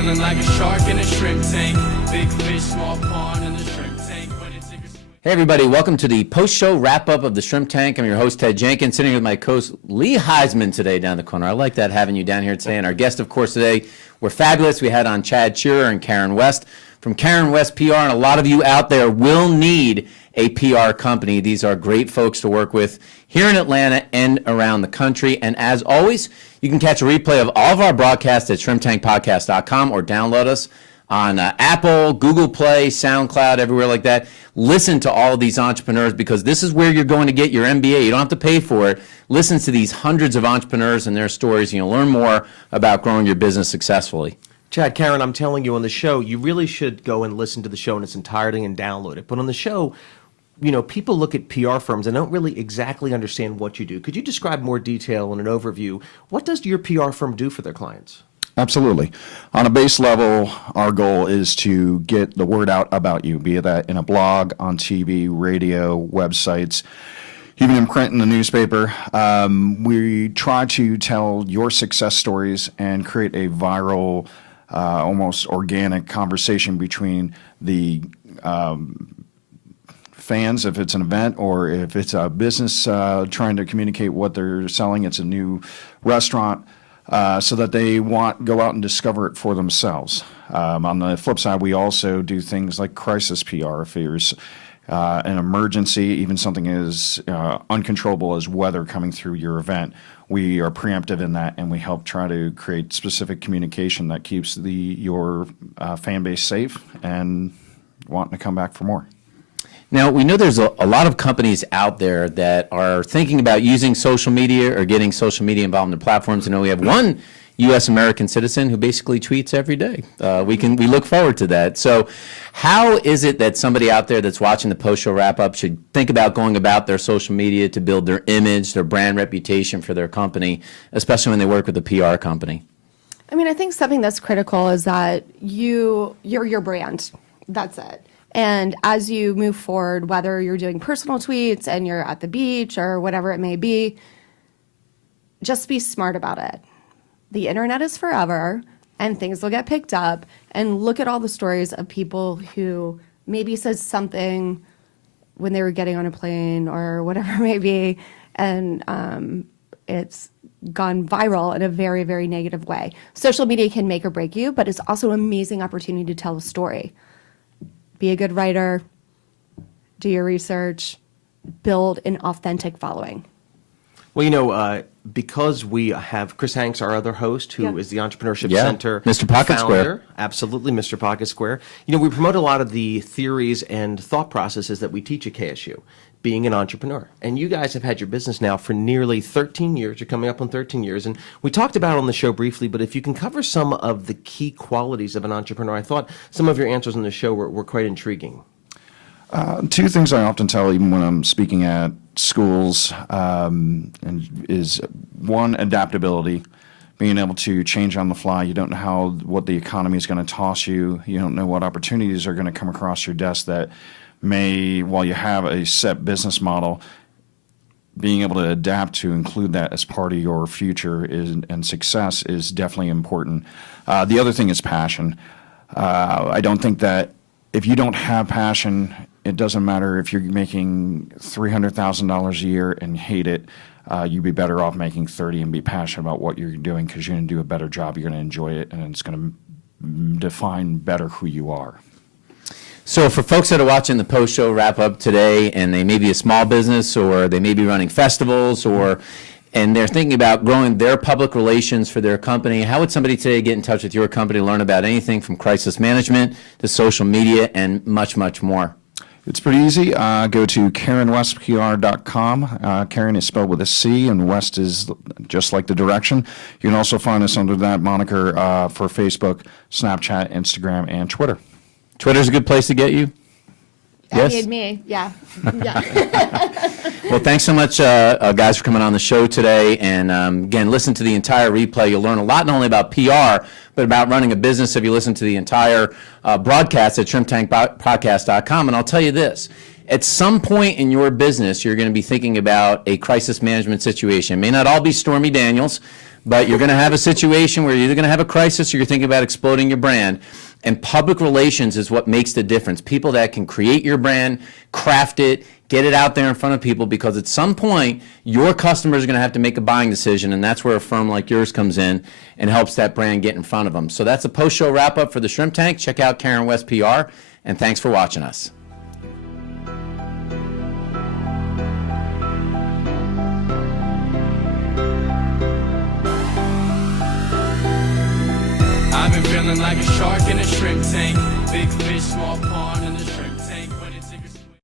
feeling like a shark in a shrimp tank. Big fish, small pond in the shrimp tank. Hey everybody, welcome to the post-show wrap-up of the Shrimp Tank. I'm your host, Ted Jenkins, sitting with my co-host, Lee Heisman, today down the corner. I like that, having you down here today. And our guest, of course, today, we're fabulous. We had on Shearer and Caren West from Caren West PR, and a lot of you out there will need a PR company. These are great folks to work with here in Atlanta and around the country. And as always, you can catch a replay of all of our broadcasts at shrimptankpodcast.com or download us on Apple, Google Play, SoundCloud, everywhere like that. Listen to all of these entrepreneurs, because this is where you're going to get your MBA. You don't have to pay for it. Listen to these hundreds of entrepreneurs and their stories, and you'll learn more about growing your business successfully. Chad, Caren, I'm telling you on the show, you really should go and listen to the show in its entirety and download it. But on the show, you know, people look at PR firms and don't really exactly understand what you do. Could you describe more detail and an overview? What does your PR firm do for their clients? Absolutely. On a base level, our goal is to get the word out about you, be that in a blog, on TV, radio, websites, even in print in the newspaper. We try to tell your success stories and create a viral, almost organic conversation between the fans, if it's an event, or if it's a business trying to communicate what they're selling, it's a new restaurant, so that they go out and discover it for themselves. On the flip side, we also do things like crisis PR. If there's an emergency, even something as uncontrollable as weather coming through your event, we are preemptive in that, and we help try to create specific communication that keeps your fan base safe and wanting to come back for more. Now, we know there's a lot of companies out there that are thinking about using social media or getting social media involved in their platforms. I know we have one U.S. American citizen who basically tweets every day. We look forward to that. So how is it that somebody out there that's watching the post-show wrap-up should think about going about their social media to build their image, their brand reputation for their company, especially when they work with a PR company? I mean, I think something that's critical is that you're your brand. That's it. And as you move forward, whether you're doing personal tweets and you're at the beach or whatever it may be, just be smart about it. The internet is forever, and things will get picked up. And look at all the stories of people who maybe said something when they were getting on a plane or whatever it may be, and it's gone viral in a very, very negative way. Social media can make or break you, but it's also an amazing opportunity to tell a story. Be a good writer, do your research, build an authentic following. Well, you know, because we have Chris Hanks, our other host, who is the Entrepreneurship Center Mr. Pocket founder. Square. Absolutely, Mr. Pocket Square. You know, we promote a lot of the theories and thought processes that we teach at KSU, being an entrepreneur. And you guys have had your business now for nearly 13 years. You're coming up on 13 years. And we talked about it on the show briefly, but if you can cover some of the key qualities of an entrepreneur, I thought some of your answers on the show were quite intriguing. Two things I often tell, even when I'm speaking at schools, is one, adaptability, being able to change on the fly. You don't know what the economy is going to toss you. You don't know what opportunities are going to come across your desk that may, while you have a set business model, being able to adapt to include that as part of your future and success is definitely important. The other thing is passion. I don't think that if you don't have passion, it doesn't matter if you're making $300,000 a year and hate it. You'd be better off making 30 and be passionate about what you're doing, because you're going to do a better job, you're going to enjoy it, and it's going to define better who you are. So for folks that are watching the post-show wrap-up today, and they may be a small business, or they may be running festivals, and they're thinking about growing their public relations for their company, how would somebody today get in touch with your company, learn about anything from crisis management to social media and much, much more? It's pretty easy. Go to CarenWestPR.com. Caren is spelled with a C, and West is just like the direction. You can also find us under that moniker for Facebook, Snapchat, Instagram, and Twitter. Twitter's a good place to get you? That Yes? made me, yeah. Well, thanks so much, guys, for coming on the show today. And again, listen to the entire replay. You'll learn a lot, not only about PR, but about running a business if you listen to the entire broadcast at shrimptankpodcast.com. And I'll tell you this. At some point in your business, you're going to be thinking about a crisis management situation. It may not all be Stormy Daniels, but you're going to have a situation where you're either going to have a crisis or you're thinking about exploding your brand. And public relations is what makes the difference. People that can create your brand, craft it, get it out there in front of people, because at some point, your customers are going to have to make a buying decision, and that's where a firm like yours comes in and helps that brand get in front of them. So that's a post-show wrap-up for the Shrimp Tank. Check out Caren West PR, and thanks for watching us. I've been feeling like a shark in a shrimp tank. Big fish, small pond in the shrimp